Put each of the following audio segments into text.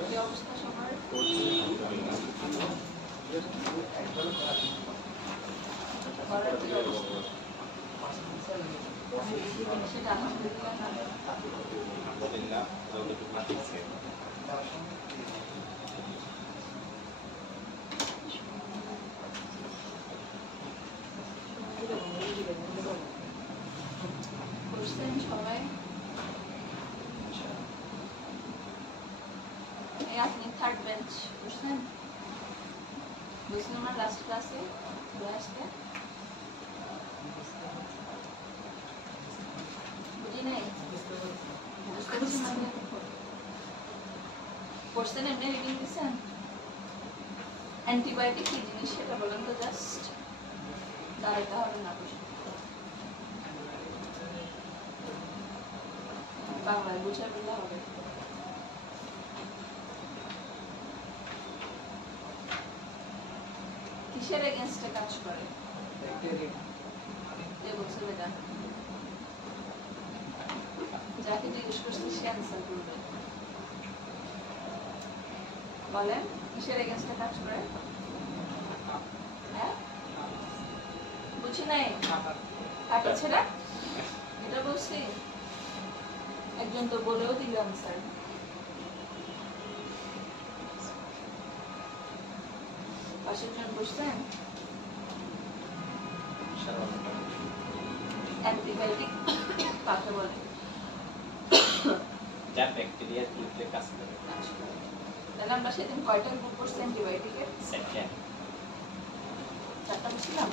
কি অবস্থা সবার? সেটা আলহামদুলিল্লাহ যতটুকু শিখছে করছেন সবাই? এই আপনি থার্ড বেঞ্চ করছেন? বুঝলাম না লাস্ট ক্লাসে আসতে বুঝি নাই বুঝতে পারছি মানে করছেন এমনি রিডিং দিচ্ছেন? অ্যান্টিবায়োটিক কি জিনিস সেটা বলেন তো জাস্ট দাঁড়াইতে হবে না বসে বাংলায় বুঝে বললে হবে কিসের এগেইনস্টে কাজ করে কে বলছে এটা যাকে জিজ্ঞেস করছি সে অ্যান্সার করবে বলেন কিসের এগেইনস্টে কাজ করে হ্যাঁ বুঝি নাই কাকে ছেড়ে এটা বলছি একজন তো বলেও দিল আনসার পাশের জন বুঝছেন অ্যান্টিবায়োটিক কাকে বলে যা ব্যাকটেরিয়ার বিরুদ্ধে কাজ করে তাহলে আমরা সেদিন কয়টা গ্রুপ করছি অ্যান্টিবায়োটিকের চারটা বুঝছিলাম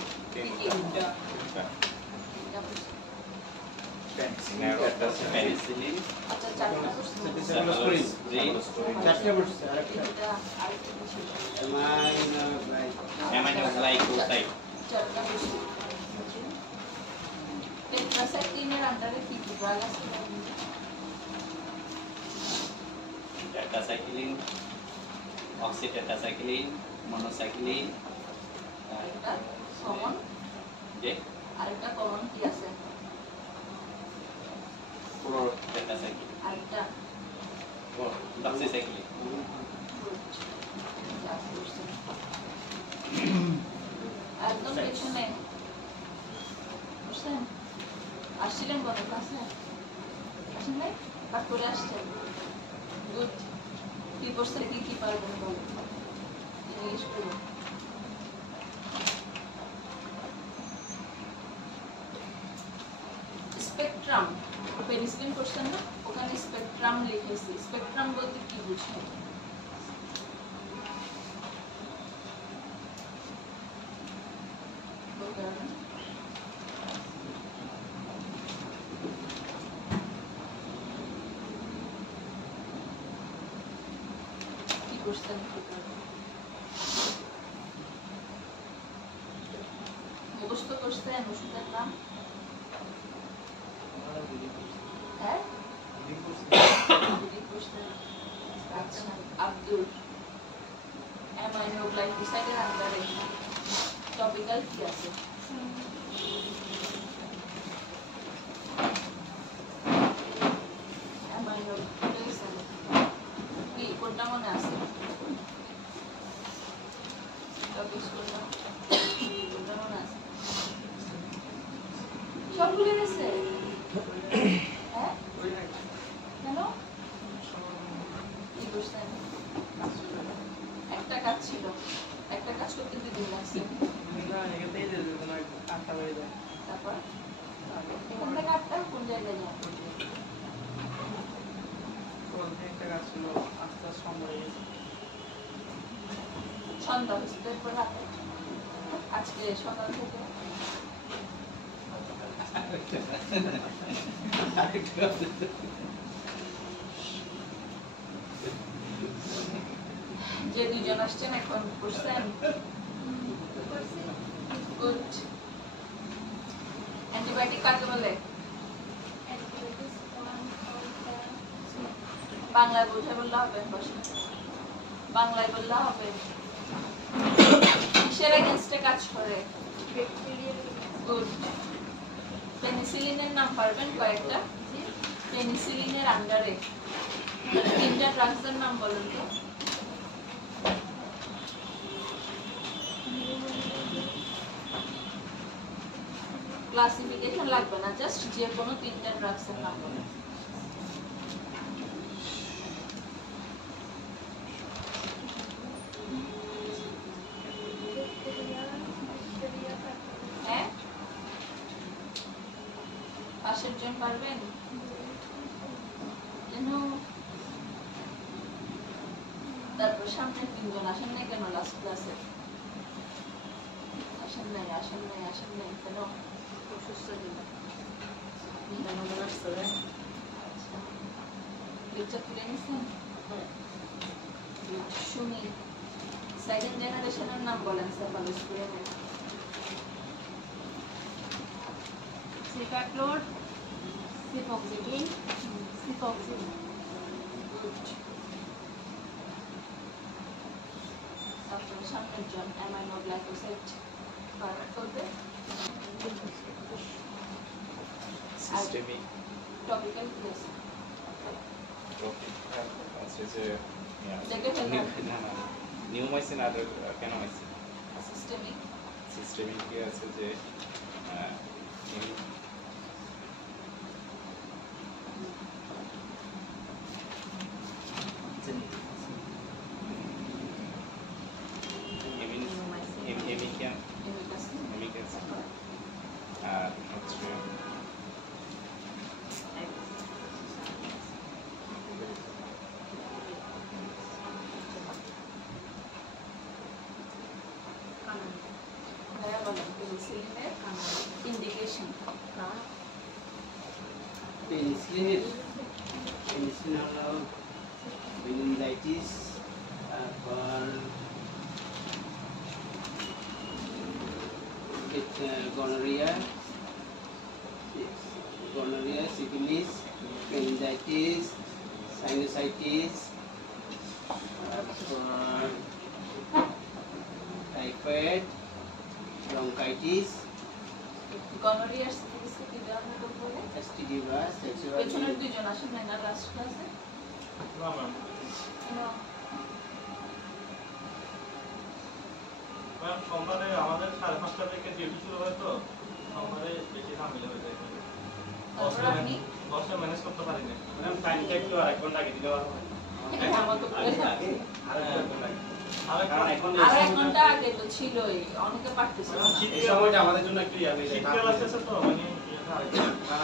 পেনিসিলিন আচ্ছা চারটা বুঝছি অ্যামাইনোগ্লাইকোসাইড চারটা বুঝছি টেট্রাসাইক্লিনের আন্ডারে কি কি ড্রাগ আছে টেট্রাসাইক্লিন অক্সিটেট্রাসাইক্লিন মনোসাইক্লিন আরেকটা কমন যে আরেকটা কমন কি আছে পুরো টেট্রাসাইক্লিন আরেকটা ডক্সিসাইক্লিন একদম পেছনে বুঝছেন আসছিলেন কত ক্লাসে আসেন নাই বা করে আসছেন গুড কি করছে কি কি পারবেন বলেন জিজ্ঞেস করুন স্পেকট্রাম পেনিসিলিন করছেন না ওখানে স্পেকট্রাম লিখেছি স্পেকট্রাম বলতে কি বুঝেন কি করছেন মুখস্থ করছেন ওষুধের নাম হ্যাঁ আচ্ছা আব্দুল অ্যামাইনোগ্লাইকোসাইডের আন্ডারে টপিক্যাল কি আছে অ্যামাইনোগ্লাইকোসাইড কি কোনটা মনে আছে টপিক কোনটা কোনটা মনে আছে সব ভুলে গেছে হ্যাঁ কেন কি বুঝছেন একটা কাজ ছিল একটা কাজ করতে দিন লাগছে তারপর এখান থেকে আটটা কোন জায়গায় যায় সন্ধ্যা হচ্ছে তারপর রাতে আজকে সকাল থেকে যে দুজন আসছেন এখন বুঝছেন গুড অ্যান্টিবায়োটিক কাকে বলে বাংলায় বুঝে বললে হবে বাংলায় বললে হবে কিসের এগেইনস্টে কাজ করে গুড পেনিসিলিনের নাম পারবেন কয়েকটা পেনিসিলিনের আন্ডারে তিনটা ড্রাগসের নাম বলুন তো। ক্লাসিফিকেশন লাগবে না, জাস্ট যে কোনো তিনটা ড্রাগসের নাম বলুন। হ্যাঁ, পাশের জন পারবেন? তারপর সামনে তিনজন আসেন নাই কেন লাস্ট ক্লাসে? আসেন নাই কেন? অসুস্থ ছিল। লেকচার তুলে নিছেন? শুনি। সেকেন্ড জেনারেশনের নাম বলেন সেফালোস্পিরিনের। Cefaclor, cefoxetine, cefoxime. তারপর সামনের জন অ্যামাইনো গ্লাইকোসাইড পাওয়ার করবে। সিস্টেমিক টপিক্যাল প্লেস আছে যে দেখে ফেলবেন। না নিউমাইসিন আর কেনামাইসিন সিস্টেমিক সিস্টেমিক কি আছে যে আর হচ্ছে ভাইয়া বলেন পেনিসিলিনের ইন্ডিকেশন। পেনিসিলিন হলো মেনিনজাইটিস, তারপর গনোরিয়া, সিফিলিস, মেনিনজাইটিস, সাইনোসাইটিস, তারপর টাইফয়েড, ব্রঙ্কাইটিস, গনোরিয়ার সিফিলিসকে কি ধরনের রোগ বলে? এসটিডি বা সেক্সুয়াল। পেছনের দুইজন আসেন নাই না লাস্ট ক্লাসে? সোমবারে আমাদের 5:30 থেকে ডিউটি শুরু হয়, তো সোমবারে বেশি ঝামেলা হয়ে যায়। তারপর আপনি বসে ম্যানেজ করতে পারি না। ম্যাম টাইমটা একটু আরেক ঘন্টা আগে দিলে ভালো হয়। এটার মতো করে থাকছে। আর এক ঘন্টা আগে তো ছিলই, অনেকে পারতেছে না। এই সময়টা আমাদের জন্য একটু ইয়া হয়ে যায়। শীতকাল আসতেছে তো মানে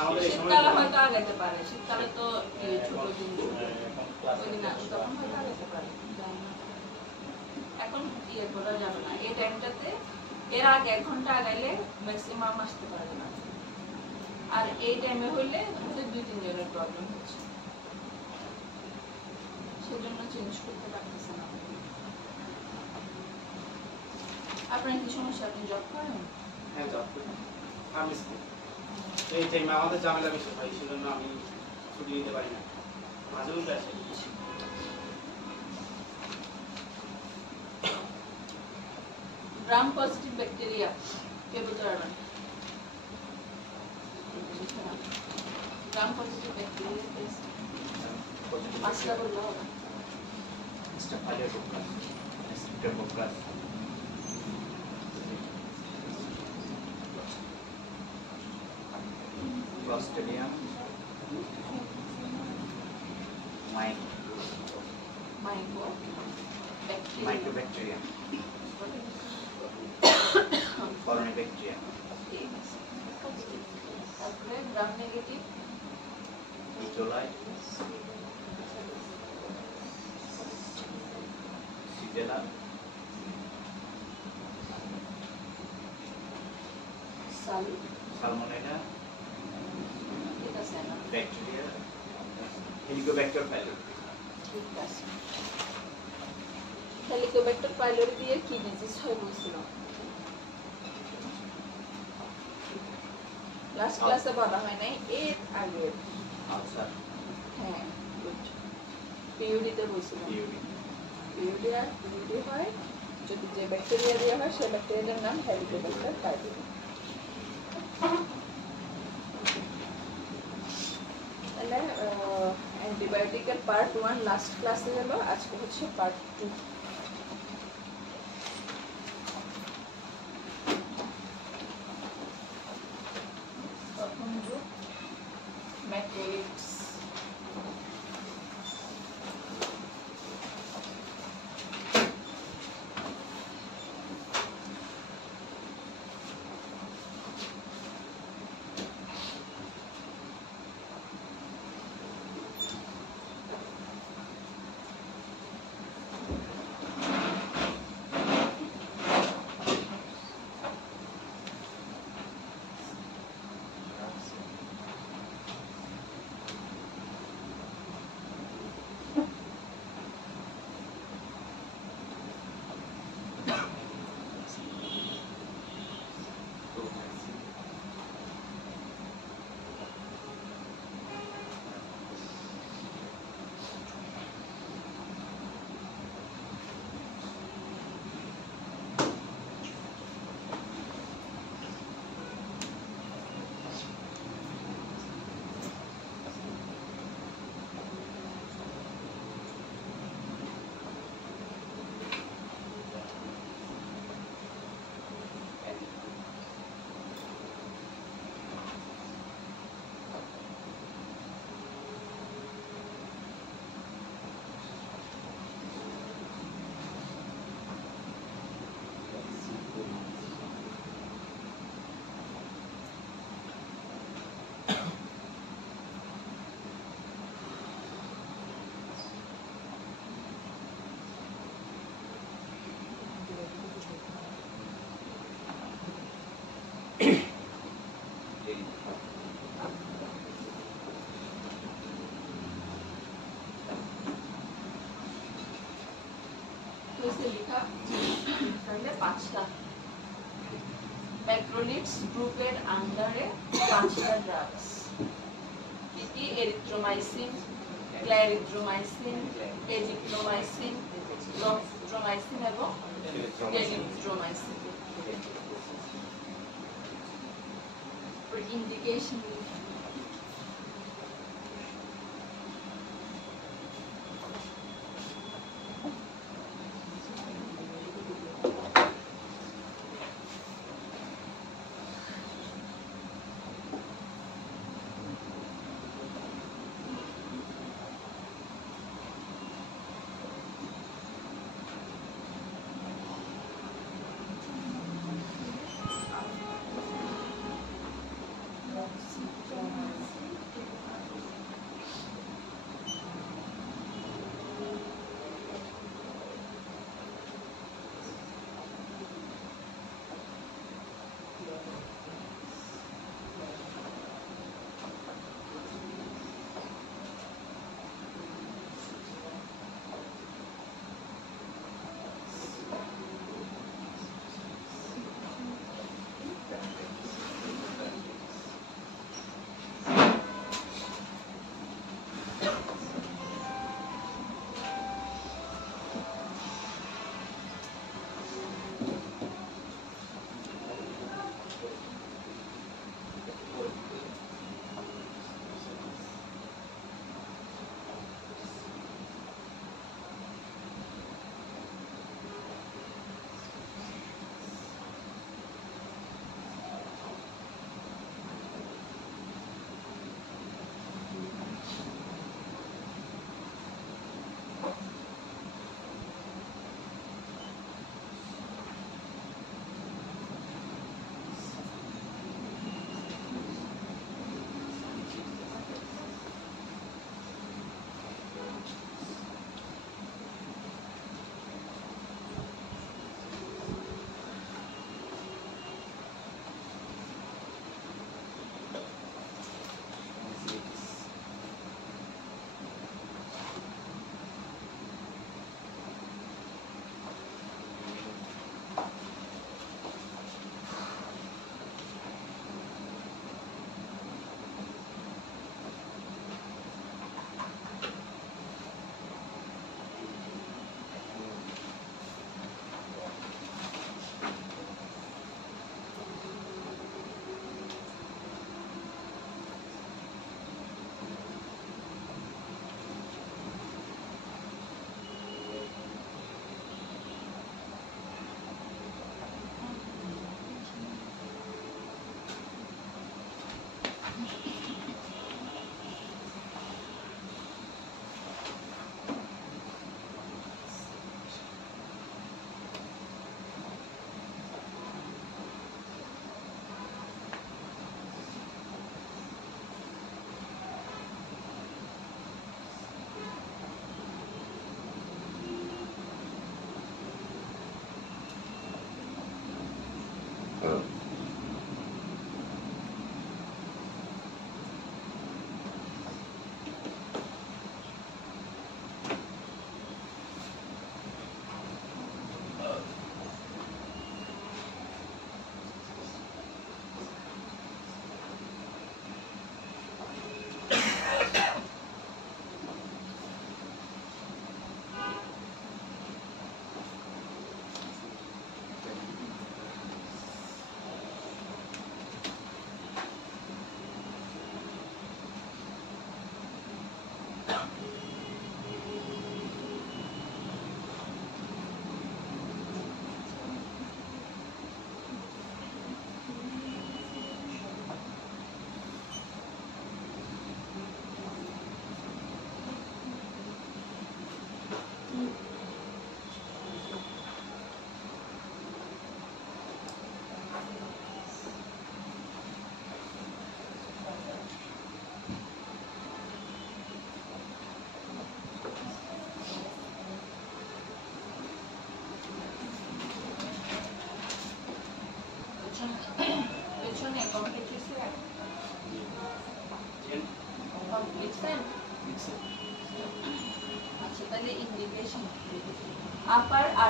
আমাদের এই সময় শীতকালে হয়তো আগাইতে পারে, শীতকালে তো ছোট দিন ওই না তখন হয়তো আগাইতে পারে, জানি না। এখন ইয়ে করা যাবে না এই টাইমটাতে, এর আগে 1 ঘন্টা আগাইলে ম্যাক্সিমাম আসতে পারে না। আর এই টাইমে হইলে 2-3 জনের প্রবলেম হচ্ছে, সেজন্য চেঞ্জ করতে পারতেছে না। আপনার কি সমস্যা? আপনি জব করেন? হ্যাঁ জব করি ফার্মেসিতে। এই টাইমে আমাদের ঝামেলা বেশি হয়, সেজন্য আমি ছুটি নিতে পারি না, মাঝে মধ্যে আসি। গ্রাম পজিটিভ ব্যাকটেরিয়া কে বলতে পারবেন? গ্রাম পজিটিভ ব্যাকটেরিয়া পাঁচটা বললে হবে। ক্লস্ট্রিডিয়াম মাইক্রোব্যাকটেরিয়াম কলোনিব্যাকটেরিয়াম তারপরে গ্রাম নেগেটিভ ইটোলাই সিজেলা সালমোনেলা ঠিক আছে না? Bacteria Helicobacter pylori. ঠিক আছে। হেলিকোব্যাক্টার পাইলোরি দিয়ে কি ডিজিজ হয় বলছিল? লাস্ট ক্লাসে বলা হয় নাই, এর আগে। আলসার হ্যাঁ, গুড। পিইউডিতে বলছিল। পিইউডি আর পিইউডি হয় যদি যে ব্যাকটেরিয়া দিয়ে হয়, সেই ব্যাকটেরিয়ার নাম হেলিকোব্যাক্টার পাইলোরি। তাহলে অ্যান্টিবায়োটিকের পার্ট 1 লাস্ট ক্লাসে গেল, আজকে হচ্ছে পার্ট 2। প্রথম যুগ ম্যাক্রোলিডস। লেখা তাহলে 5টা ম্যাক্রোলিডস গ্রুপের আন্ডারে 5টা ড্রাগস, কি এরিথ্রোমাইসিন, ক্ল্যারিথ্রোমাইসিন, এজিথ্রোমাইসিন, রক্সিথ্রোমাইসিন এবং এরিথ্রোমাইসিন। ইন্ডিকেশন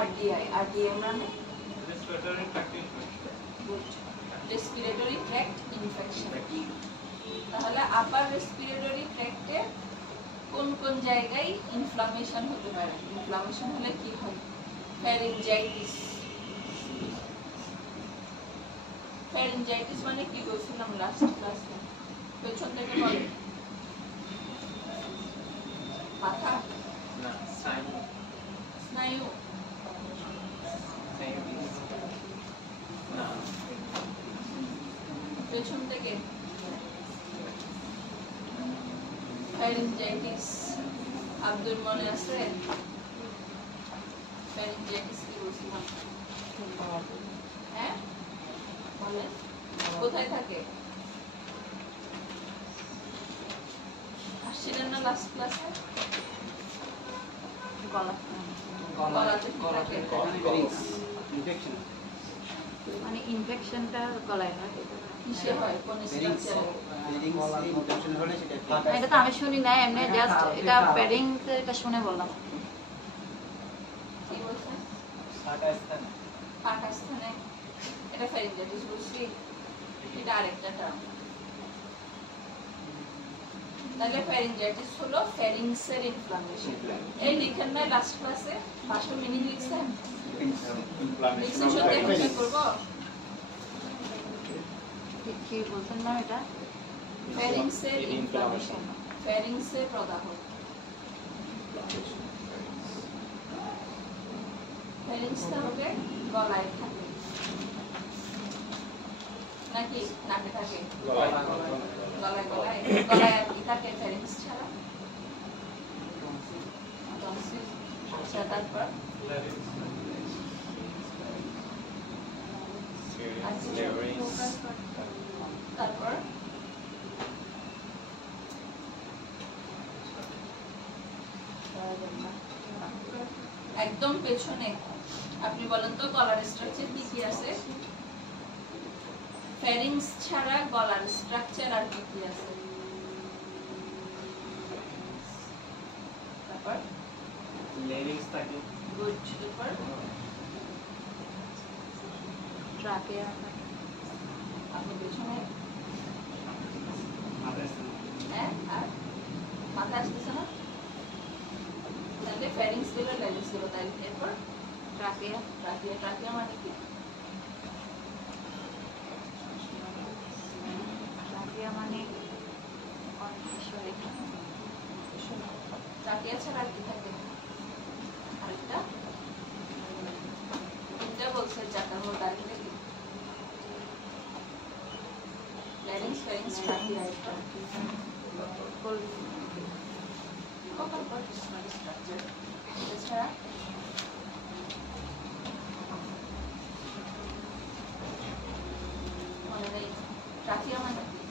RTI মানে Respiratory tract infection. Respiratory tract infection. তাহলে আপার রেসপিরেটরি ট্র্যাক্টে কোন কোন জায়গায় ইনফ্লামেশন হতে পারে? ইনফ্লামেশন হলে কি হয়? ফ্যারিঞ্জাইটিস। ফ্যারিঞ্জাইটিস মানে কি বলছিলাম লাস্ট ক্লাসে? পেছন থেকে বলে মাথা, না সাইন স্নায়ু, না পেছন থেকে ফ্যারিঞ্জাইটিস। আব্দুল মনে আছে? ফ্যারিঞ্জাইটিস কি বলছিলাম? হ্যাঁ বলেন, কোথায় থাকে? আসছিলেন না লাস্ট ক্লাসে? গলাতে কি থাকে? ইনফেকশন মানে ইনফেকশনটা গলায় হয়। কিসে হয়? কোন স্ট্রাকচারে? ইনফেকশন হলে সেটা এটা তো আমি শুনি না, এমনি জাস্ট এটা প্যাডিং এটা শুনে বললাম। কি বলছেন? ফাঁকা স্থানে। এটা ফ্যারিঞ্জাইটিস বলছি, এটা আরেকটা টার্ম। তাহলে ফ্যারিঞ্জাইটিস হলো ফ্যারিংসের ইনফ্লামেশন। এই লিখেন না লাস্ট ক্লাসে ভাষা মিনিং লিখছেন? লিখছেন সাথে এক্সপ্লেইন করব। কি বলছেন না এটা? ফ্যারিংসের ইনফ্লামেশন, ফ্যারিংসের প্রদাহ। ফ্যারিংসটা হবে গলায় থাকে নাকি নাকে থাকে? গলায় গলায় গলায় আর কি থাকে ফ্যারিংস ছাড়া? টনসিল। আচ্ছা তারপর তারপর একদম পেছনে আপনি বলেন তো গলার স্ট্রাকচার কি কি আছে? ফ্যারিংস ছাড়া গলার স্ট্রাকচার আর কি কি আছে? তারপর লেরিংস থাকে, গুড। তারপর ট্রাকেয়া। আপনি পেছনে মাথায় হ্যাঁ, আর মাথা আসতেছে না? তাহলে ফ্যারিংস গেল, ল্যারিংস গেল, তাই এরপর ট্রাকেয়া। ট্রাকিয়া। ট্রাকিয়া মানে কি? ট্রাকেয়া মানে কণ্ঠস্বর। ট্রাকিয়া ছাড়া আর কি থাকে? আরেকটা তিনটা বলছে, চারটার মধ্যে আরেকটা কি? Larynx, ফ্যারিংস, trachea. আরেকটা vocal cord structure। এছাড়া মনে নেই। ট্রাকিয়া মানে কি?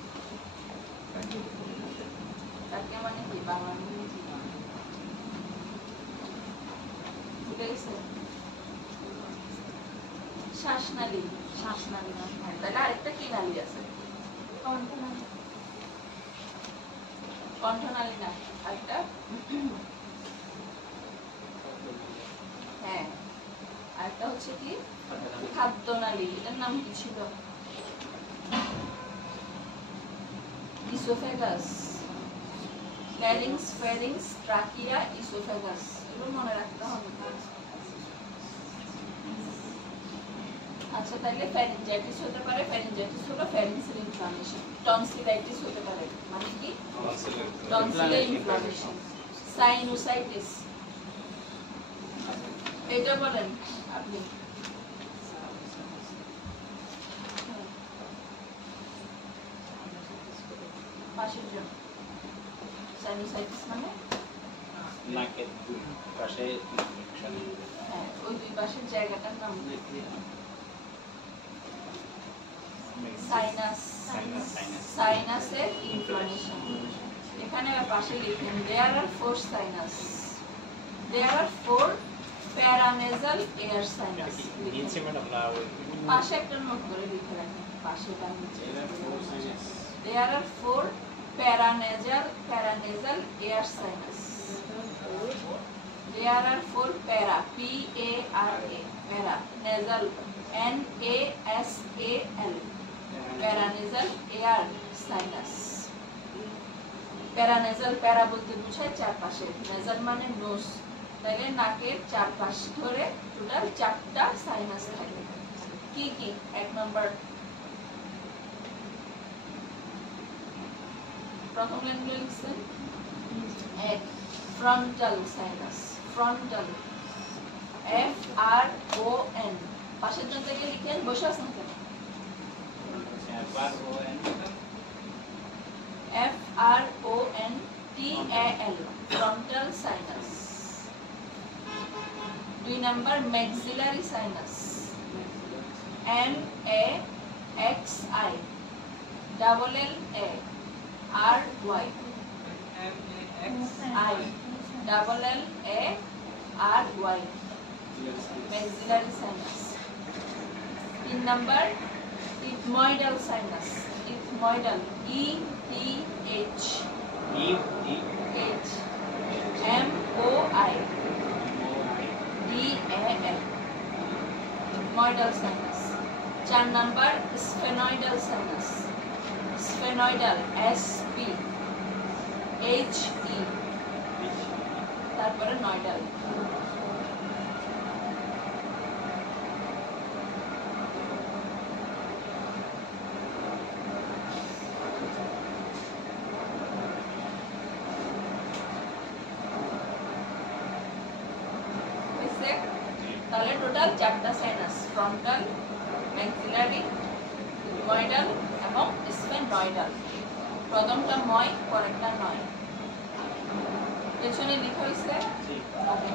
ট্রাকিয়া মানে কি বাংলা? ভুলে গেছে? শ্বাসনালী। শ্বাসনালী। হ্যাঁ, তাহলে আরেকটা কি নালী আছে? কণ্ঠনালী না, আরেকটা হ্যাঁ, আরেকটা হচ্ছে কি খাদ্যনালী। এটার নাম কি ছিল? ইসোফেগাস। ল্যারিংস, ফ্যারিংস, ট্রাকিয়া, ইসোফেগাস, এগুলো মনে রাখতে হবে। আচ্ছা, তাহলে ফ্যারিঞ্জাইটিস হতে পারে। ফ্যারিঞ্জাইটিস হলো ফ্যারিংসের ইনফ্লামেশন। টনসিলাইটিস হতে পারে, মানে কি টনসিলের ইনফ্লামেশন। সাইনোসাইটিস, এটা বলেন আপনি। পাশের জন্য সাইনোসাইটিস মানে নাকের দুই পাশে ইনফেকশন। হ্যাঁ, ওই দুই পাশের জায়গাটার নাম সাইনাস। সাইনাসের ইনফ্লামেশন। এখানে পাশে লিখেন there are 4 sinus. There are 4 paranasal air sinus. পাশে একটা নোট করে লিখে রাখেন, পাশে বা নিচে। There are 4 paranasal air sinus. ARR for para, P-A-R-A, para. Nasal, N-A-S-A-L, paranasal, A-R, sinus. Paranasal, প্যারা বলতে বোঝায় চারপাশে, নেজাল মানে নোজ, তাইলে নাকের চারপাশ ধরে টোটাল 4টা সাইনাস থাকে। কি কি? 1 নম্বর, প্রথম লাইনগুলো লিখছেন। 1 ফ্রন্টাল সাইনাস, ফ্রন্টাল, F-R-O-N, পাশের জন থেকে লিখেন, বসে আছেন কেন? F-R-O-N-T-A-L, frontal sinus. 2 number, maxillary sinus, M-A-X-I, double L-A, R-Y, M-A-X-I, double L-A, R-Y, maxillary sinus. 3 number, ethmoidal sinus, ethmoidal, E-T-H, M-O-I, D-A-L, ethmoidal sinus. 4 number, sphenoidal sinus, sphenoidal, S-P-H-E, তারপরে নয়ডাল। তাহলে total 4টা sinus, frontal, maxillary, ethmoidal এবং sphenoidal। প্রথমটা ময়, পরেরটা নয়। পেছনে লেখা হইছে। ওকে,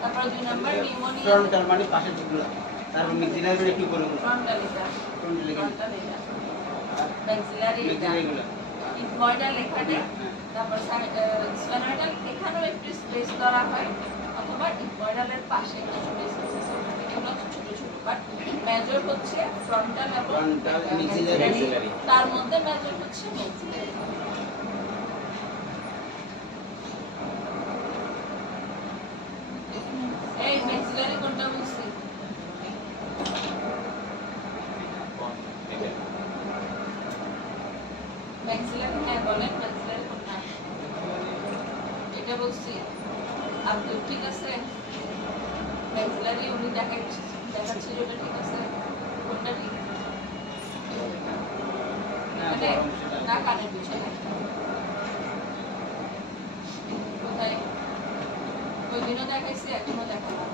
তারপর 2 নাম্বার নিউমোনিয়া। ফ্রন্টাল মানে পাশের দিকগুলো, তারপর ম্যাক্সিলারি একটু করে বলুন। ফ্রন্টাল এটা, ফ্রন্টাল এটা, ম্যাক্সিলারি এটা, ethmoidal লেখাটা, তারপর sphenoidal এখানেও একটু স্পেস ধরা হয়, অথবা ethmoidal-এর পাশে একটু স্পেস আছে, এগুলো ছোট ছোট, বাট মেজর হচ্ছে ফ্রন্টাল এবং ম্যাক্সিলারি, তার মধ্যে মেজর হচ্ছে ম্যাক্সিলারি। এই ম্যাক্সিলারি কোনটা বলছি? ম্যাক্সিলারি, হ্যাঁ বলেন, ম্যাক্সিলারি কোনটা? এটা বলছি। আব্দুল, ঠিক আছে? ম্যাক্সিলারি উনি দেখাচ্ছিল, ওটা ঠিক আছে? কোনটা ঠিক? না, কানের পিছনে। কোথায়? ওই দিনও দেখাইছি, এখনো দেখাবো,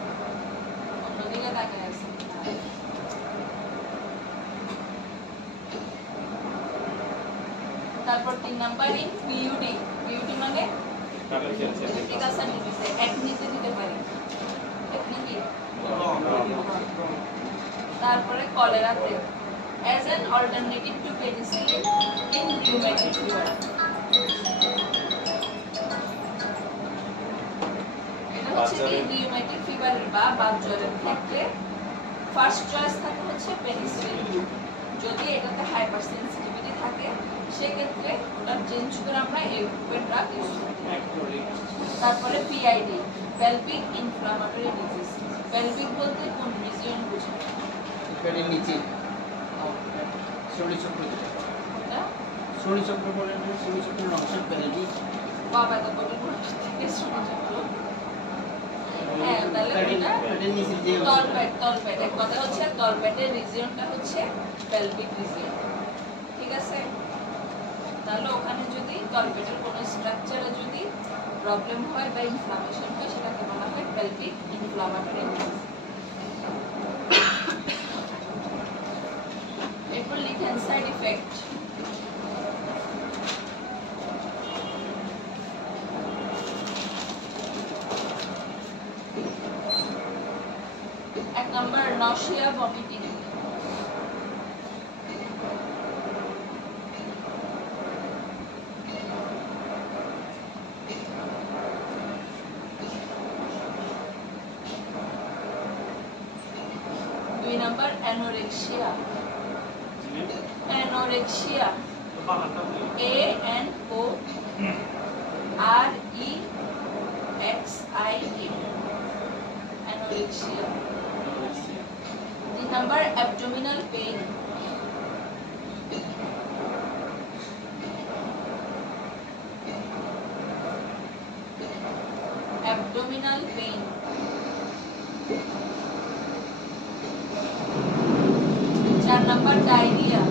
অন্যদিকে তাকাই আছে। তারপর 3 নাম্বার, ইন পিইউডি, পিইউডি মানে ঠিক আছে, নিচে এক নিচে দিতে পারি, আপনি কি? তারপরে কলেরাতে, as an alternative to penicillin in rheumatic fever, এটা হচ্ছে কি rheumatic fever বা বাতজ্বরের ক্ষেত্রে ফার্স্ট চয়েস থাকে হচ্ছে পেনিসিলিন। যদি এটাতে হাইপার সেনসিটিভিটি থাকে সেক্ষেত্রে ওটা চেঞ্জ করে আমরা ইউরোপের ড্রাগ ইউজ করতে পারি। তারপরে PID, pelvic inflammatory disease, pelvic বলতে কোন রিজিয়ন বোঝায়? পেটের নিচে শরীর চক্র, কোনটা? শরীর চক্র বলে, শরীর চক্রের অংশ পেলভিক। বাবা তো বলে থেকে শুনে যাবো। হ্যাঁ, তাহলে এটা পেটের নিচে যে তলপেট, তলপেট, এক কথা হচ্ছে তলপেটের রিজিয়নটা হচ্ছে পেলভিক রিজিয়ন, ঠিক আছে? তাহলে ওখানে যদি তলপেটের কোনো স্ট্রাকচারে যদি প্রবলেম হয় বা ইনফ্লামেশন হয়, সেটাকে বলা হয় পেলভিক ইনফ্লামেটরি ডিজিজ। এরপর লিখেন সাইড ইফেক্ট। এক number, nausea, vomiting. 2 number, anorexia, anorexia, A-N-O-R-E-X-I-A, XIA, anorexia. 3 number, abdominal pain. Abdominal pain. 4 number, diarrhea.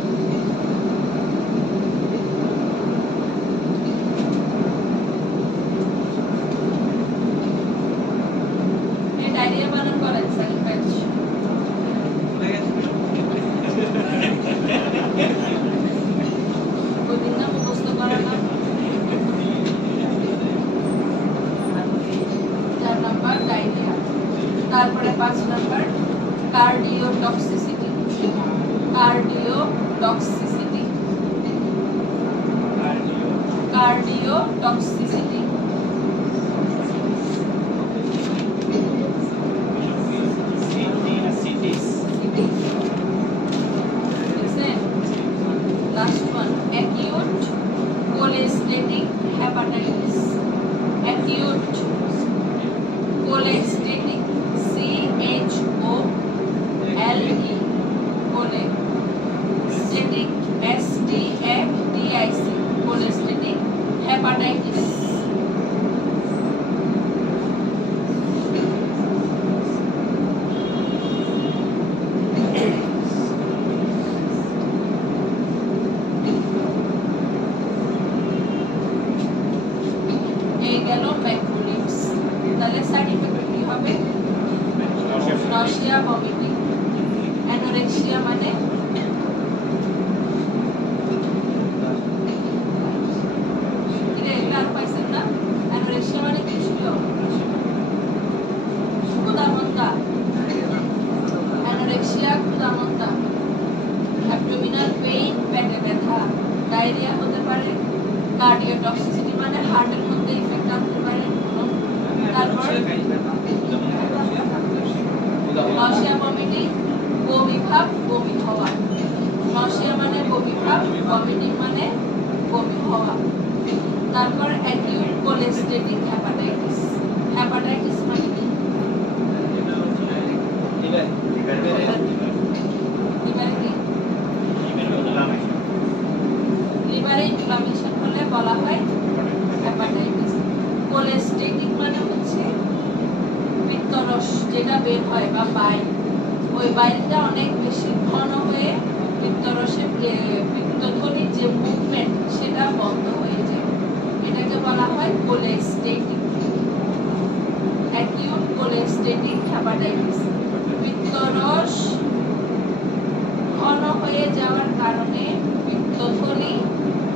Diarrhoea बानन করেন সেকেন্ড ব্যাচ ওই দিন না মুখস্থ করা না 4 নাম্বার ডায়রিয়া তারপরে 5 number কার্ডিওটক্সিসিটি কার্ডিওটক্সিসিটি Last one, acute cholestatic hepatitis. Acute cholestatic, CHOLE, cholestatic, STFDIC, cholestatic hepatitis. nausea, vomiting, anorexia মানে এটা এগুলো পাইছেন না anorexia মানে কি ছিল ক্ষুধামন্দা anorexia ক্ষুধামন্দা abdominal pain পেটে ব্যথা ডায়রিয়া হতে পারে কার্ডিওটক্সিসিটি মানে হার্টের মধ্যে ইফেক্ট আনতে পারে তারপর nausea, vomiting, বমি ভাব, বমি হওয়া। nausea মানে বমি ভাব, vomiting মানে বমি হওয়া। তারপর acute cholestatic hepatitis. hepatitis মানে কি? লিভারে ইনফ্লামেশন হলে বলা হয় hepatitis. cholestatic মানে হচ্ছে পিত্তরস যেটা বের হয় বা বাইল ওই বাইলটা অনেক বেশি ঘন হয়ে পিত্তরসের পিত্তথলির যে মুভমেন্ট সেটা বন্ধ হয়ে যায় এটাকে বলা হয় কোলেস্টেটিক অ্যাকিউট কোলেস্টেটিক হেপাটাইটিস পিত্তরস ঘন হয়ে যাওয়ার কারণে পিত্তথলি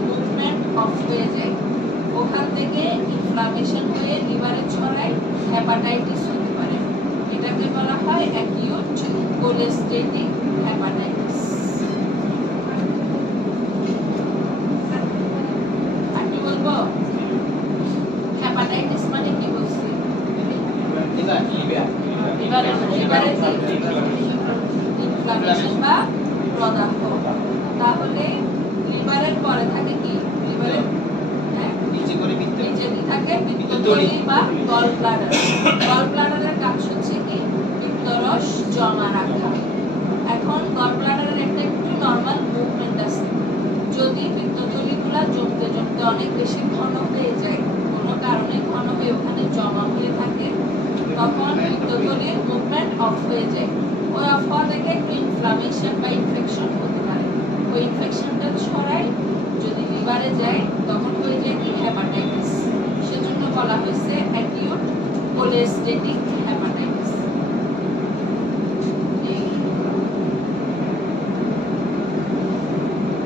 মুভমেন্ট অফ হয়ে যায় ওখান থেকে ইনফ্লামেশন হয়ে লিভারে ছড়ায় হেপাটাইটিস হতে পারে এটাকে বলা হয় অ্যাকিউট কোলেস্টেটিক হেপাটাইটিস আর কি বলবো হেপাটাইটিস মানে কি বলছি লিভারে ইনফ্লামেশন বা প্রদাহ তাহলে লিভারের পরে থাকে কি লিভারের নিচে কি থাকে পিত্তথলি বা গল ব্লাডার গল ব্লাডারের কাজ হচ্ছে কি পিত্তরস জমা রাখা এখন গল ব্লাডারের একটা একটু নরমাল মুভমেন্ট আছে যদি পিত্তথলিগুলা জমতে জমতে অনেক বেশি ঘন হয়ে যায় কোনো কারণে ঘন হয়ে ওখানে জমা হয়ে থাকে তখন পিত্তথলির মুভমেন্ট অফ হয়ে যায় ওই অফ হওয়া থেকে একটু ইনফ্লামেশন বা ইনফেকশন হতে পারে ওই ইনফেকশনটা ছড়ায় যদি লিভারে যায় তখন হয়ে যায় কি হেপাটাইটিস সেজন্য বলা হয়েছে অ্যাকিউট কোলেস্টেটিক হেপাটাইটিস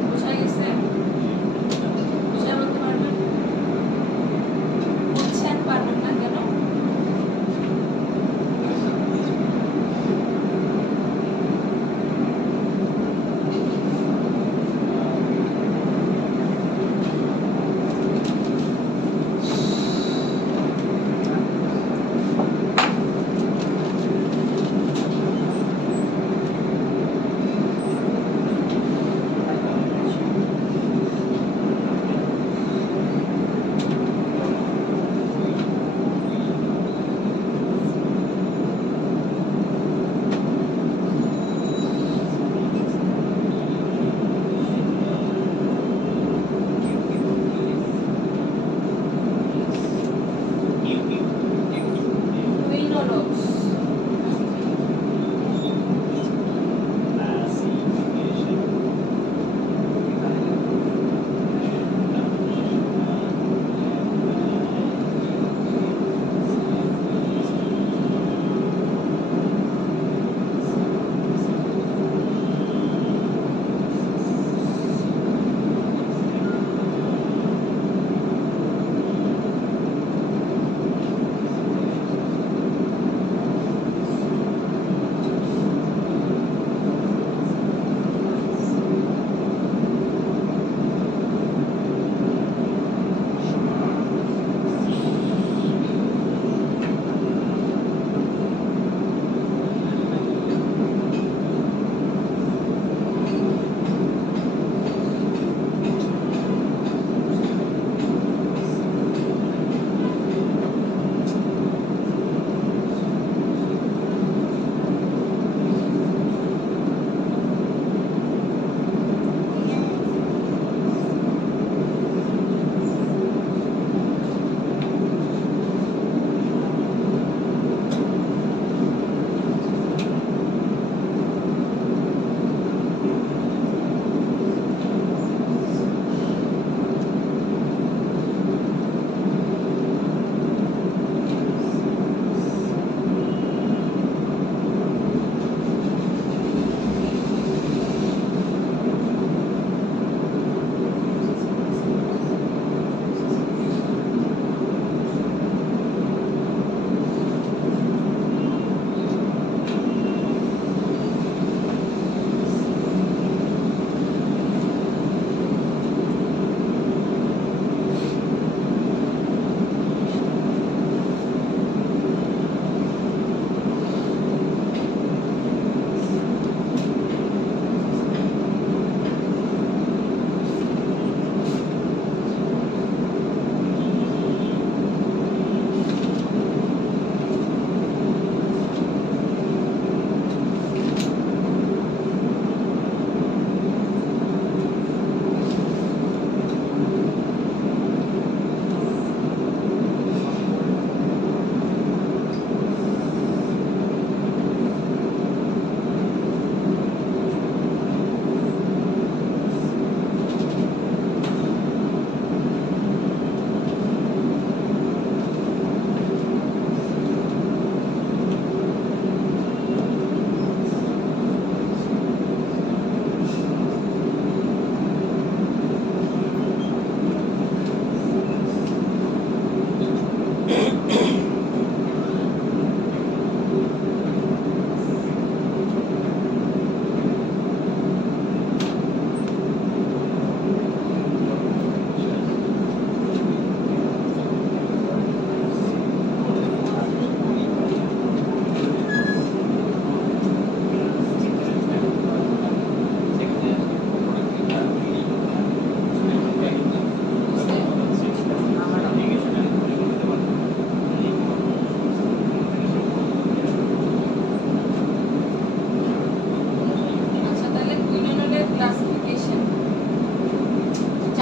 বুঝা গেছে বুঝা বলতে পারবেন বুঝছেন পারবেন না কেন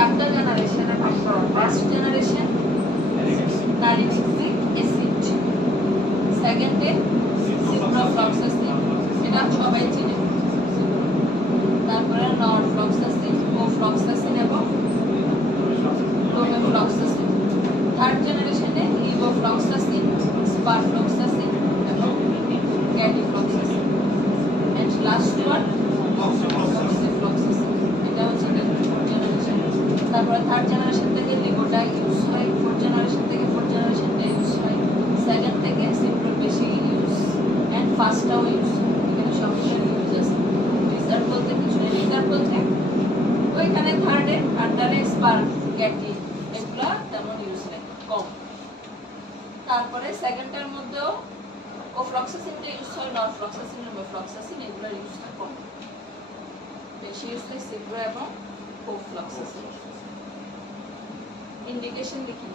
চারটা জেনারেশনে ভাগ করা। ফার্স্ট জেনারেশন নাইট্রিক অ্যাসিড, সেকেন্ডে সিপ্রোফ্লক্সাসিন, এটা সবাই চিনে। তারপরে নরফ্লক্সাসিন, ওফ্লক্সাসিন এবং ব্রোমোফ্লক্সাসিন। থার্ড জেনারেশনে লিভোফ্লক্সাসিন, স্পারফ্লক্সাসিন এবং ক্যাডিফ্লক্সাসিন, এন্ড লাস্ট ওয়ান অক্সিফ্লক্সাসিন। এটা হচ্ছে ফোর্থ জেনারেশন। তারপরে থার্ড জেনারেশন থেকে লিভোটা ইউজ হয়, ফোর্থ জেনারেশন থেকে ফোর্থ জেনারেশনটা ইউজ হয়, সেকেন্ড থেকে সিপ্রো বেশি ইউজ, এন্ড ফার্স্টটাও ইউজ। এখানে সব কিছু ইউজ আছে। রিজার্ভ বলতে কিছু নেই, রিজার্ভ বলতে ওইখানে থার্ডে আন্ডারে স্পার্ক ক্যাটি এগুলা তেমন ইউজ নেই, কম। তারপরে সেকেন্ডটার মধ্যেও ওফ্লক্সাসিনটা ইউজ হয়, নরফ্লক্সাসিন এবং ফ্লক্সাসিন এগুলোর ইউজটা কম। বেশি ইউজ হয় সিপ্রো এবং ওফ্লক্সাসিন। ইন্ডিকেশন লিখি।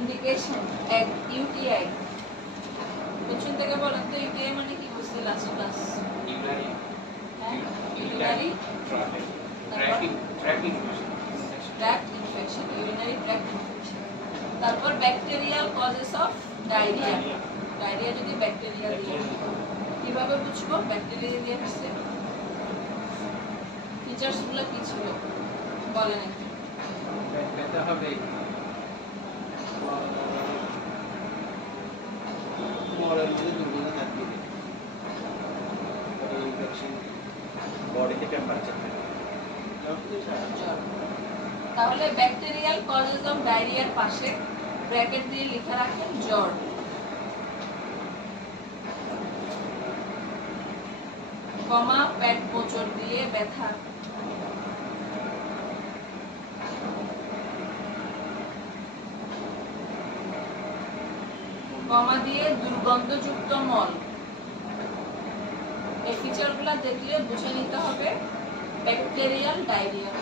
ইন্ডিকেশন এক ইউটিআই। কোশ্চেন থেকে বলেন তো ইউটিআই মানে কি বুঝতে লাস্ট ক্লাস? হ্যাঁ, urinary tract infection, urinary tract infection. তারপর bacterial causes of diarrhoea. Diarrhoea যদি ব্যাকটেরিয়া দিয়ে, কিভাবে বুঝবো ব্যাকটেরিয়া দিয়ে হচ্ছে? ফিচারসগুলো কি ছিল বলেন একটু। এটা হবে মলের মধ্যে দুর্গন্ধ থাকবে, ইনফেকশন, বডিতে টেম্পারেচার থাকে। তাহলে ব্যাকটেরিয়াল কজেস অফ ডায়রিয়ার পাশে ব্র্যাকেট দিয়ে লেখা রাখেন জ্বর। কমা পেট মোচড় দিয়ে ব্যথা। কমা দিয়ে দুর্গন্ধযুক্ত মল। এই ফিচারগুলো দেখলে বুঝে নিতে হবে ব্যাকটেরিয়াল ডায়রিয়া।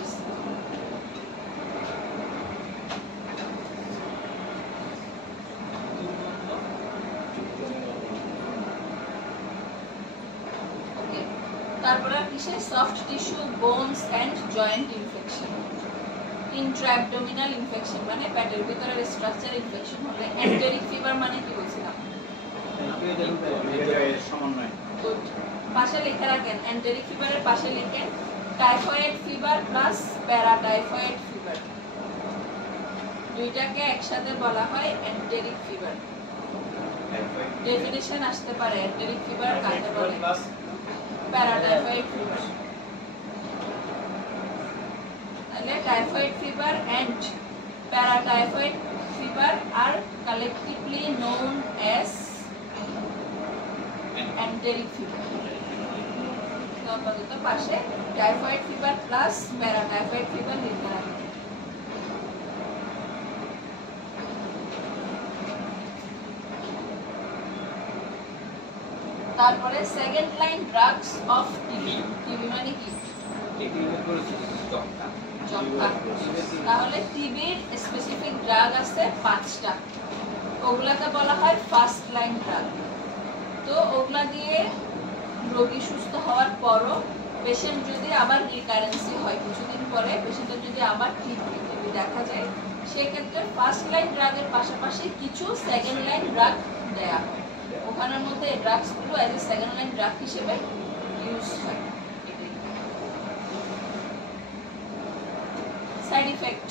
তারপরে কিসে soft tissue bones and joint infection intraabdominal infection মানে পেটের ভিতরের স্ট্রাকচার ইনফেকশন হলে এন্টেরিক ফিভার মানে কি বলছিলাম সমন্বয় গুড পাশে লিখে রাখেন এন্টেরিক ফিভারের পাশে লিখেন typhoid fever plus paratyphoid fever দুইটাকে একসাথে বলা হয় এন্টেরিক ফিভার ডেফিনিশন আসতে পারে এন্টেরিক ফিভার কাকে বলে প্যারাটাইফয়েড ফিভার তাহলে typhoid fever and paratyphoid fever আর collectively known as enteric fever তো আপাতত পাশে typhoid fever plus paratyphoid fever লিখে রাখবেন তারপরে second line drugs of TB TB মানে কি যক্ষ্মা তাহলে টিবির স্পেসিফিক ড্রাগ আছে 5টা ওগুলাকে বলা হয় ফার্স্ট লাইন ড্রাগ তো ওগুলা দিয়ে রোগী সুস্থ হওয়ার পরও পেশেন্ট যদি আবার রিকারেন্সি হয় কিছুদিন পরে পেশেন্টের যদি আবার টিবি দেখা যায় সেক্ষেত্রে ফার্স্ট লাইন ড্রাগের পাশাপাশি কিছু সেকেন্ড লাইন ড্রাগ দেয়া হয় ওখানের মধ্যে এই ড্রাগসগুলো as a second line drug হিসেবে ইউজ হয় সাইড ইফেক্ট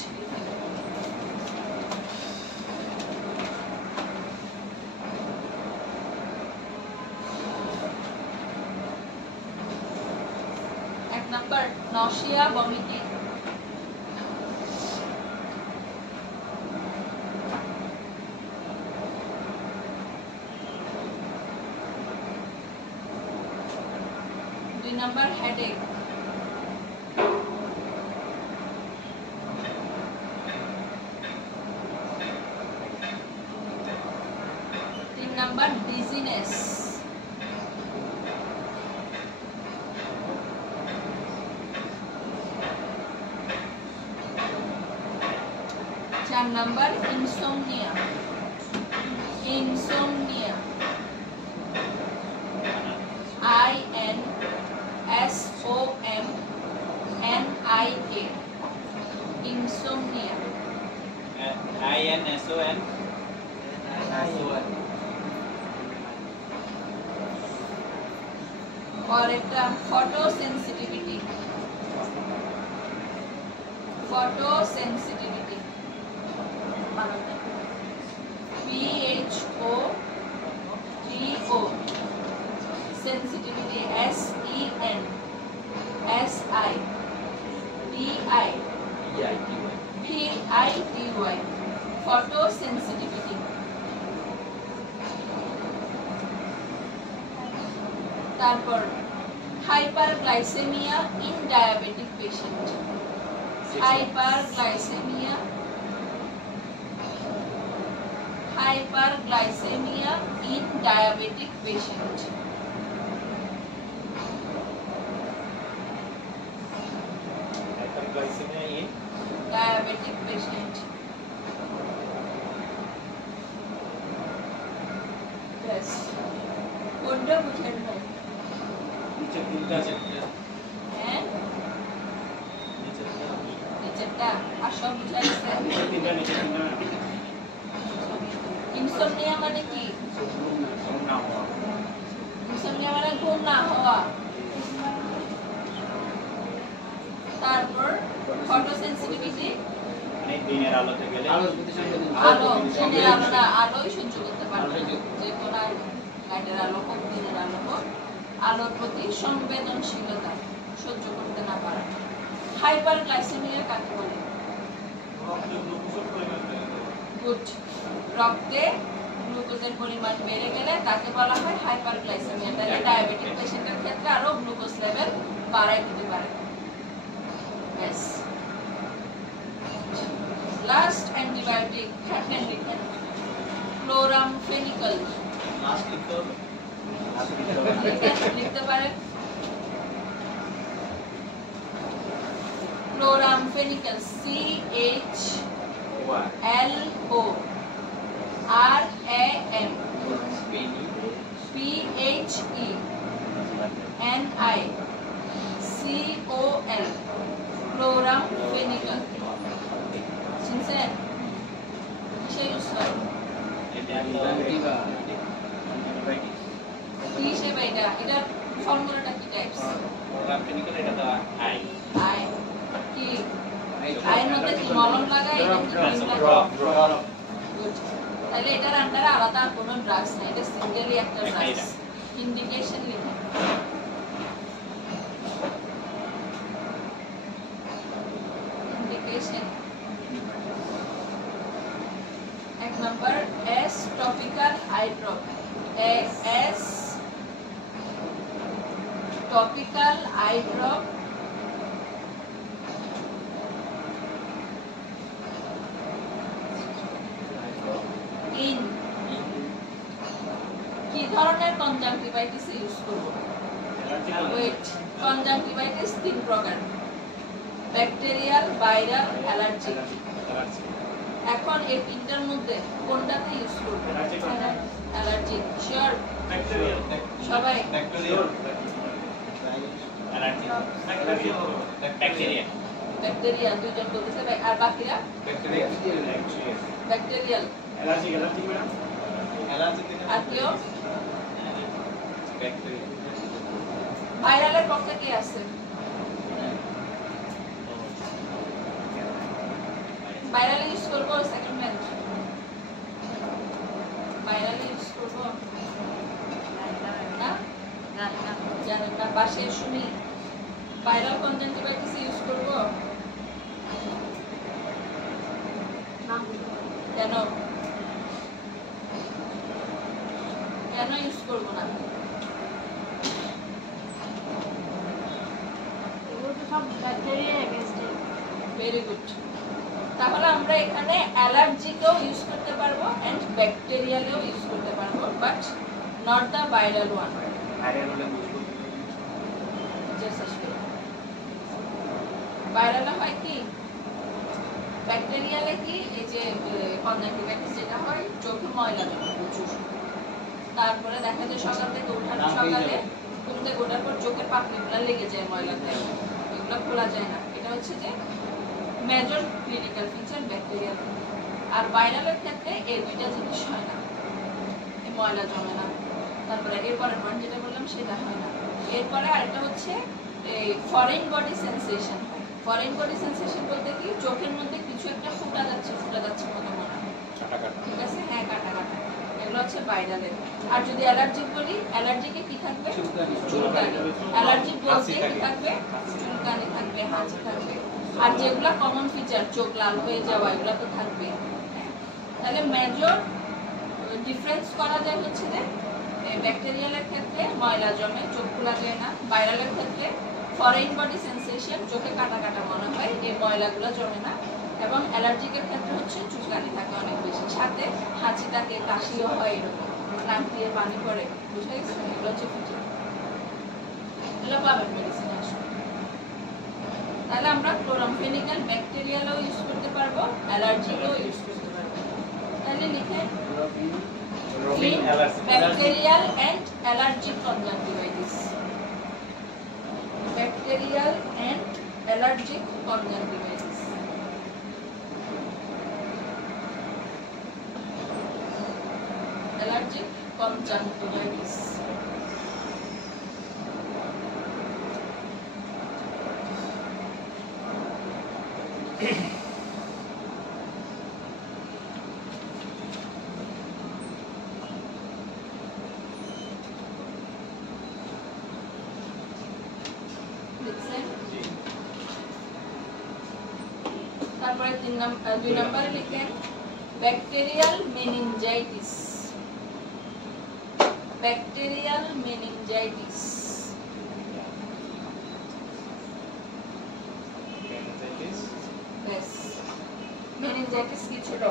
এক নাম্বার নশিয়া ভমিটিং দুই নাম্বার হেডেক তিন নাম্বার ডিজিনেস চার number insomnia insomnia INSOMNIA insomnia INSON और একটা photosensitivity photosensitivity PHOTO sensitivity SENSITIVY photosensitivity তারপর hyperglycemia in diabetic patient hyperglycemia in diabetic patient hyperglycemia in diabetic patient yes কোনটা বুঝেন ভাই নিচে তিনটা আছে হ্যাঁ নিচেরটা আর সব বুঝাইছে নিচে তিনটা ইনসোমনিয়া মানে কি না হওয়া ইনসোমনিয়া মানে ঘুম না হওয়া তারপর ফটোসেনসিটিভিটি মানে দিনের আলোতে গেলে আলো দিনের আলো না আলোই সহ্য করতে পারবে না যে কোনো লাইটের আলো হোক দিনের আলো হোক আলোর প্রতি সংবেদনশীলতা সহ্য করতে না পারা হাইপারগ্লাইসেমিয়া কাকে বলে গুড রক্তে গ্লুকোজের পরিমাণ বেড়ে গেলে তাকে বলা হয় হাইপারগ্লাইসেমিয়া তাহলে ডায়াবেটিক পেশেন্টের ক্ষেত্রে আরো গ্লুকোজ লেভেল বাড়ায় দিতে পারে Yes. Last antibiotic, chloramphenicol. লিখতে পারেন chloramphenicol CHLORAMPHENICOL COL ক্লোরামফেনিকল শুনছেন কিসে ইউজ হয় কি হিসেবে এটা ফর্মুলাটা কি টাইপস আই কি আয়ের মধ্যে কি মলম লাগায় এটা কি ক্রিম লাগায় Good. তাহলে এটার আন্ডারে আলাদা কোনো ড্রাগস নাই এটা সিঙ্গেলি একটা ড্রাগস ইন্ডিকেশন লিখুন ইন্ডিকেশন এক number as topical eye drop as topical eye drop in কি ধরনের কনজাংটিভাইটিস ইউজ করব ওয়েট কনজাংটিভাইটিস তিন প্রকার ব্যাকটেরিয়াল ভাইরাল অ্যালার্জিক এখন এই তিনটার মধ্যে কোনটাতে ইউজ করব অ্যালার্জিক শিওর সবাই ব্যাকটেরিয়া দুইজন বলতেছে আর বাকিরা ব্যাকটেরিয়াল অ্যালার্জি ম্যাডাম আর কেউ ভাইরালের পক্ষে কি আছে ভাইরাল ইউজ করবো সেকেন্ড ম্যাচ ভাইরাল ইউজ করবো না জানেন না পাশে শুনি ভাইরাল কনজাংটিভাইটিস ইউজ করবো কেন কেন ইউজ করবো না ভেরি গুড তাহলে আমরা এখানে অ্যালার্জিকেও ইউজ করতে পারবো এন্ড ব্যাকটেরিয়ালেও ইউজ করতে পারবো but not the viral one ভাইরালে হয় কি ব্যাকটেরিয়ালে কি এই যে কনজাংটিভাইটিস যেটা হয় চোখে ময়লা জমে প্রচুর তারপরে দেখা যায় সকাল থেকে সকালে ঘুম থেকে ওঠার পর চোখের পাপড়িগুলো লেগে যায় ময়লাতে এগুলো খোলা যায় না এটা হচ্ছে যে মেজর ক্লিনিক্যাল ফিচার ব্যাকটেরিয়াল আর ভাইরালের ক্ষেত্রে এই দুইটা জিনিস হয় না এই ময়লা জমে না তারপরে এরপরের পয়েন্ট যেটা বললাম সেটা হয় না এরপরে আরেকটা হচ্ছে এই foreign body sensation foreign body sensation বলতে কি চোখের মধ্যে কিছু একটা ফুটা যাচ্ছে মতো মনে হয় ঠিক আছে হ্যাঁ কাটা কাটা এগুলো হচ্ছে ভাইরালের আর যদি অ্যালার্জিক বলি অ্যালার্জিকে কি থাকবে চুলকানি অ্যালার্জিক বলতে কি থাকবে চুলকানি থাকবে হাঁচি থাকবে আর যেগুলা কমন ফিচার চোখ লাল হয়ে যাওয়া এগুলো তো থাকবে তাহলে মেজর ডিফারেন্স করা যায় হচ্ছে যে ব্যাকটেরিয়ালের ক্ষেত্রে ময়লা জমে চোখ খোলা যায় না ভাইরালের ক্ষেত্রে ফরেন বডি সেন্সেশন চোখে কাটা কাটা মনে হয় এই ময়লাগুলো জমে না এবং অ্যালার্জিকের ক্ষেত্রে হচ্ছে চুলকানি থাকে অনেক বেশি সাথে হাঁচি থাকে কাশিও হয় এরকম নাক দিয়ে পানি পড়ে বুঝে গেছে এগুলো হচ্ছে ফিচার এগুলো পাবেন মেডিসিন আসবে তাহলে আমরা ক্লোরামফেনিক্যাল ব্যাকটেরিয়ালও ইউজ করতে পারবো অ্যালার্জিকও ইউজ করতে পারবো তাহলে লিখে bacterial and allergic conjunctivitis bacterial and allergic conjunctivitis allergic conjunctivitis তারপরে 2 নম্বরে লিখেন bacterial meningitis bacterial meningitis yes meningitis কি ছিল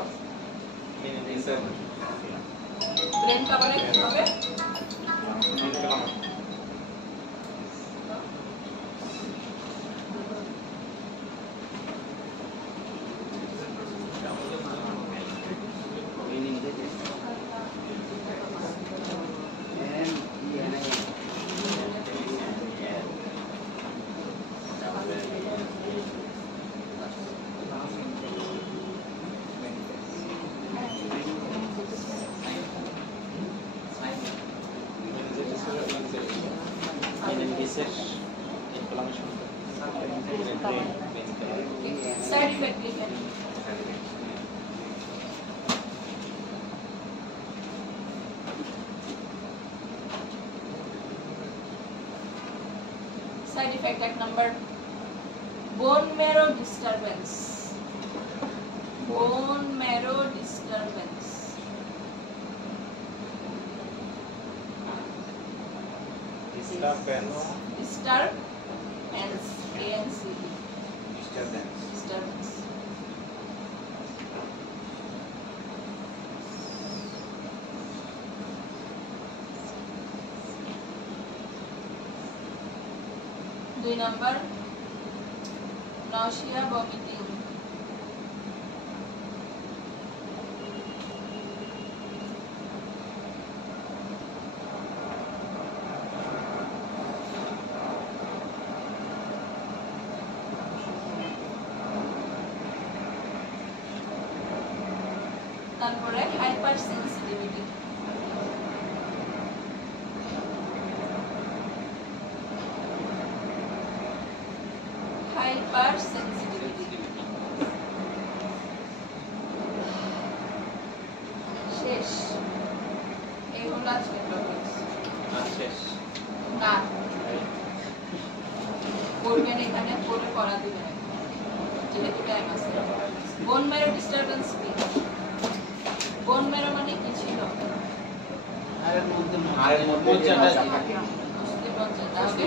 ব্রেন কভারে কি হবে সাইড ইফেক্ট লিখেন। Side effect 1 number bone marrow disturbance. Bone marrow disturbance. Disturbance. Disturbance, ANC, Disturbance. disturbance. দুই নাম্বার nausea, vomiting. তারপরে হাইপার সেন্সিটিভিটি। হাইপার সেন্সিটিভিটি শেষ। এগুলো আজকে টপিকস শেষ। না করবেন এখানে পরে পড়া দিবেন যেহেতু টাইম আছে। বোন ম্যারো ডিস্টারবেন্স কি? বোন ম্যারো মানে কি ছিল? হাড়ের মধ্যে যেটা থাকে। তাহলে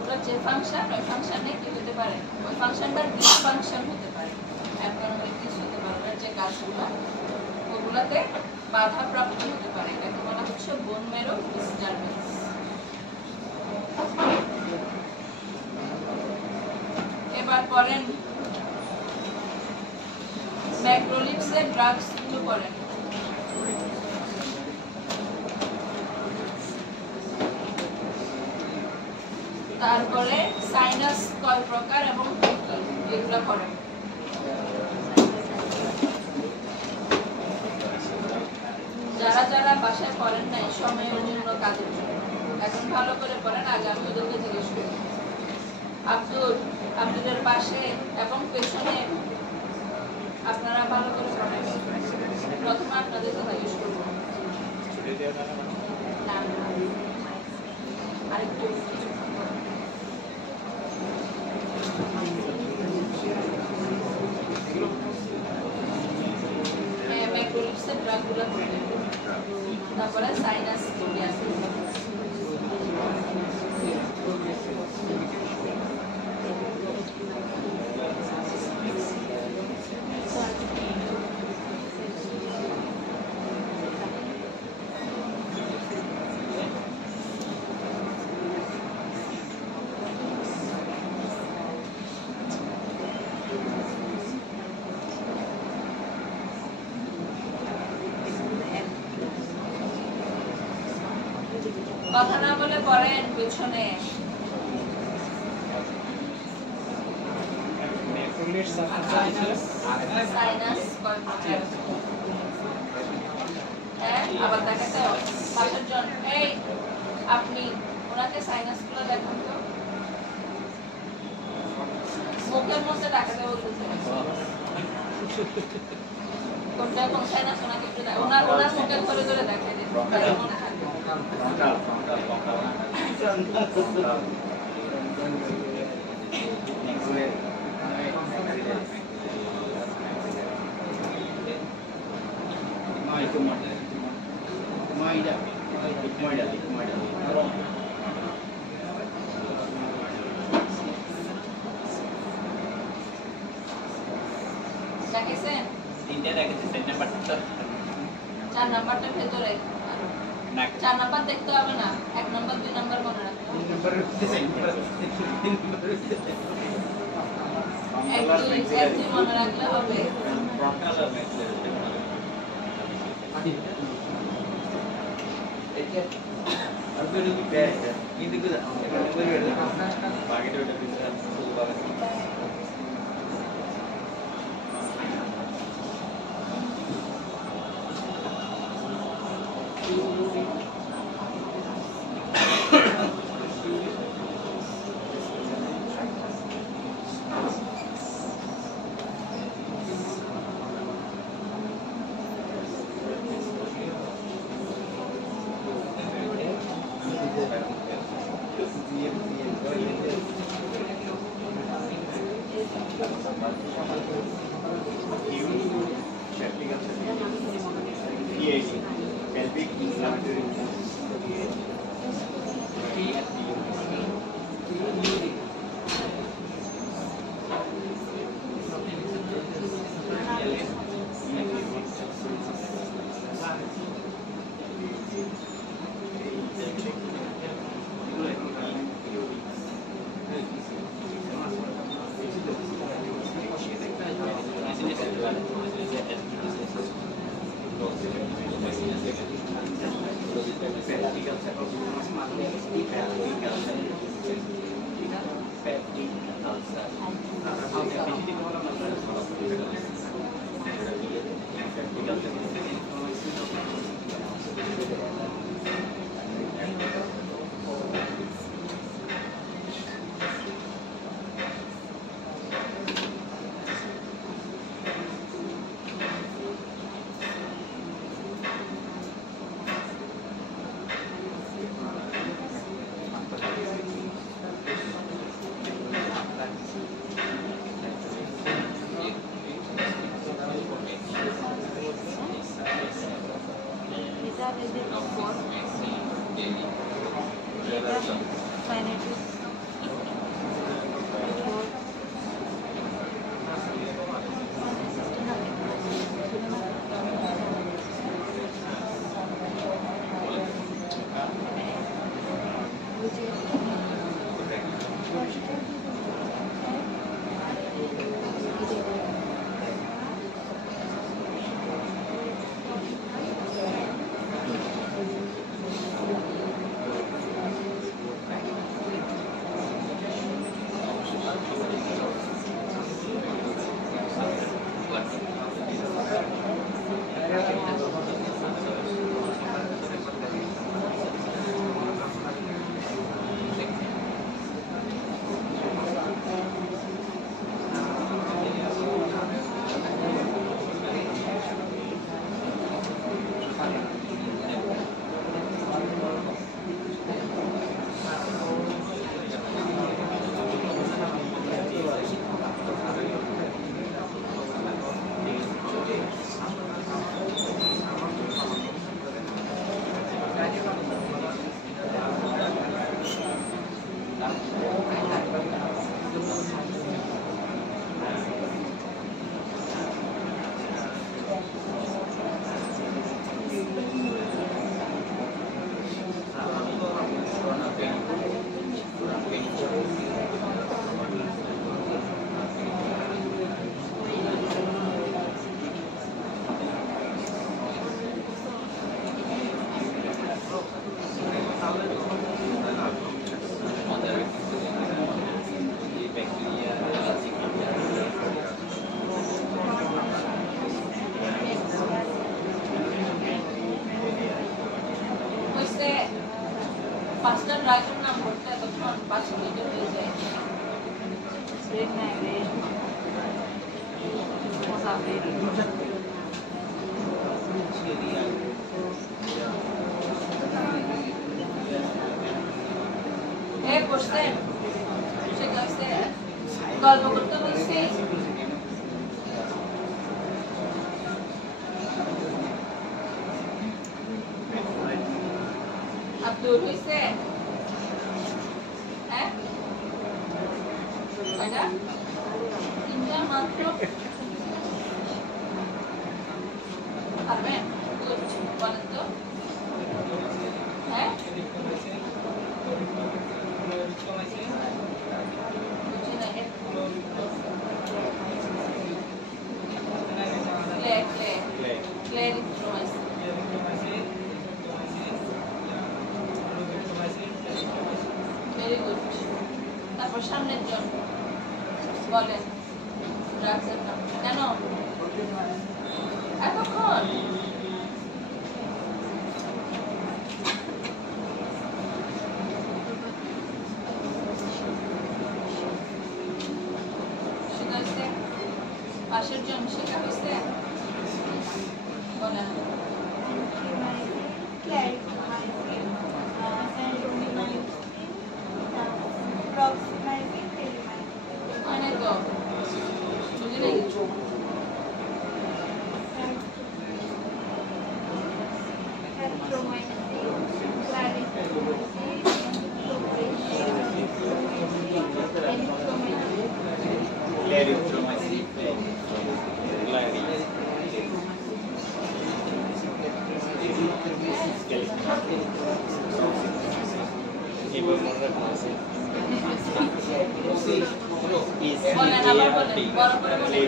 ওটা যে ফাংশন ওই ফাংশনে কি হতে পারে? ওই ফাংশনটার ডিসফাংশন হতে পারে, অ্যাবনর্মালিটিস হতে পারে, ওটার যে কাজগুলো ওগুলাতে বাধা প্রাপ্তি হতে পারে। এটাকে বলা হচ্ছে বোন ম্যারো ডিস্টারবেন্স। এবার পড়েন ম্যাক্রোলিপসের ড্রাগস গুলো পড়েন। তারপরে সাইনাস কয় প্রকার এবং এগুলো পড়েন। যারা যারা বাসায় পড়েন নাই সময়ের জন্য কাজের জন্য এখন ভালো করে পড়েন, আগে আমি ওদেরকে জিজ্ঞেস করি। আব্দুলের পাশে এবং পেছনে আপনারা ভালো করে পড়েন। প্রথমে আপনাদেরকে জিজ্ঞেস করবো না আরেকটু ম্যাক্রোলিপসের ড্রাগগুলো করবেন। তারপরে সাইনাস টিবিয়াসিস। কথা না বলে পড়েন পেছনে। সাইনাস কয় প্রকার? হ্যাঁ আবার দেখাতে হবে পাশের জন। এই আপনি ওনাকে সাইনাস গুলো দেখান তো। মুখের মধ্যে দেখাতে বলতেছে কোনটা কোন সাইনাস ওনাকে একটু ওনার মুখের ধরে ধরে দেখাই দিন মনে থাকবে। দেখেছেন? তিনটে দেখেছি, 4 নাম্বারটা ভেতরে। 4 নাম্বার দেখতে হবে না, 1 নাম্বার 2 নাম্বার মনে রাখতে হবে। 1 2 মনে রাখলে হবে। পাঁচটা ড্রাইভার নাম বলতে এতক্ষণ 5 মিনিটে হয়ে যায়। ব্রেক নাই ব্রেক মজা ব্রেক বসছেন সেটা হচ্ছে গল্প করতে বলছি। আব্দুল হয়েছে হ্যাঁ কয়টা 3টা মাত্র পারবেন বলেন তো হ্যাঁ তারপর সামনের জন বলেন ড্রাগসের নাম কেন এতক্ষণ সেটা হচ্ছে পাশের জন সেটা হয়েছে বলেন অনেক বুঝি নাই Electromagnetic Clarithromycin. বলেন আবার বলেন বড় করে বলেন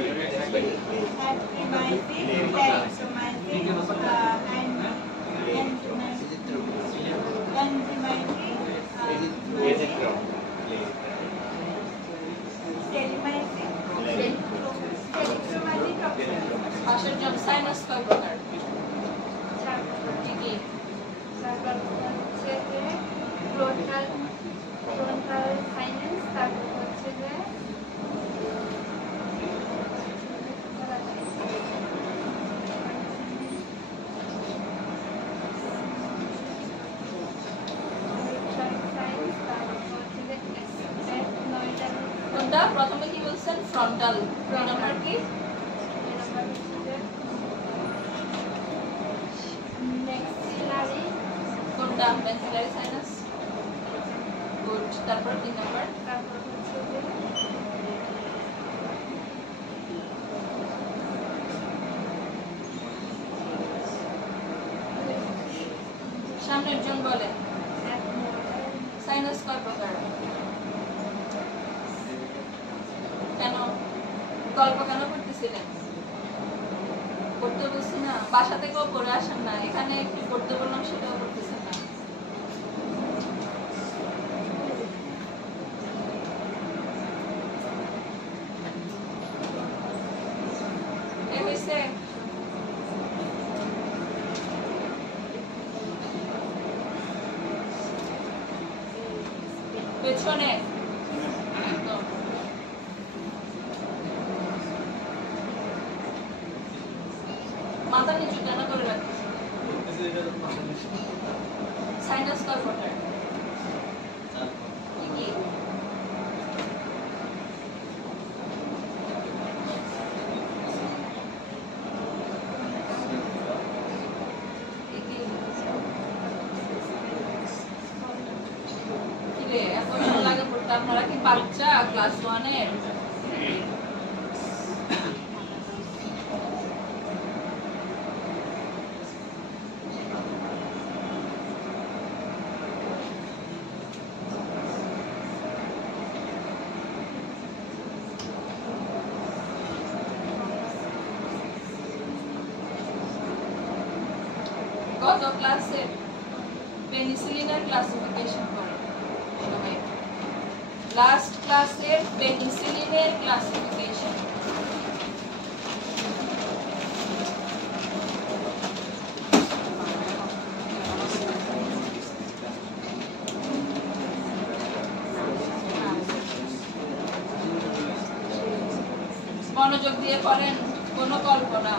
পাশের জন সাইনাস কয় প্রকার কি কি কোনটা প্রথমে কি বলছেন ফ্রন্টাল নাম্বার কি কোনটা ভেন্ট্রিকুলারি সাইনাস গুড তারপর 3 নাম্বার সামনের জন বলে সাইনাস কয় প্রকার কেন গল্প কেন করতেছিলেন পড়তে বলছি না বাসা থেকেও পড়ে আসেন না এখানে একটু পড়তে বললাম সেটাও করতেছেন না এই হইছে পেছনে একদম মাথা নিচু কেন করে রাখতেছে সাইনাস কয় প্রকার কি কি কি রে এত সময় লাগে পড়তে আপনারা কি বাচ্চা ক্লাস 1 এর কত ক্লাসে পেনিসিলিনের ক্লাসিফিকেশন করে সবাই লাস্ট ক্লাসে পেনিসিলিনের ক্লাসিফিকেশন মনোযোগ দিয়ে পড়েন কোনো কল্পনা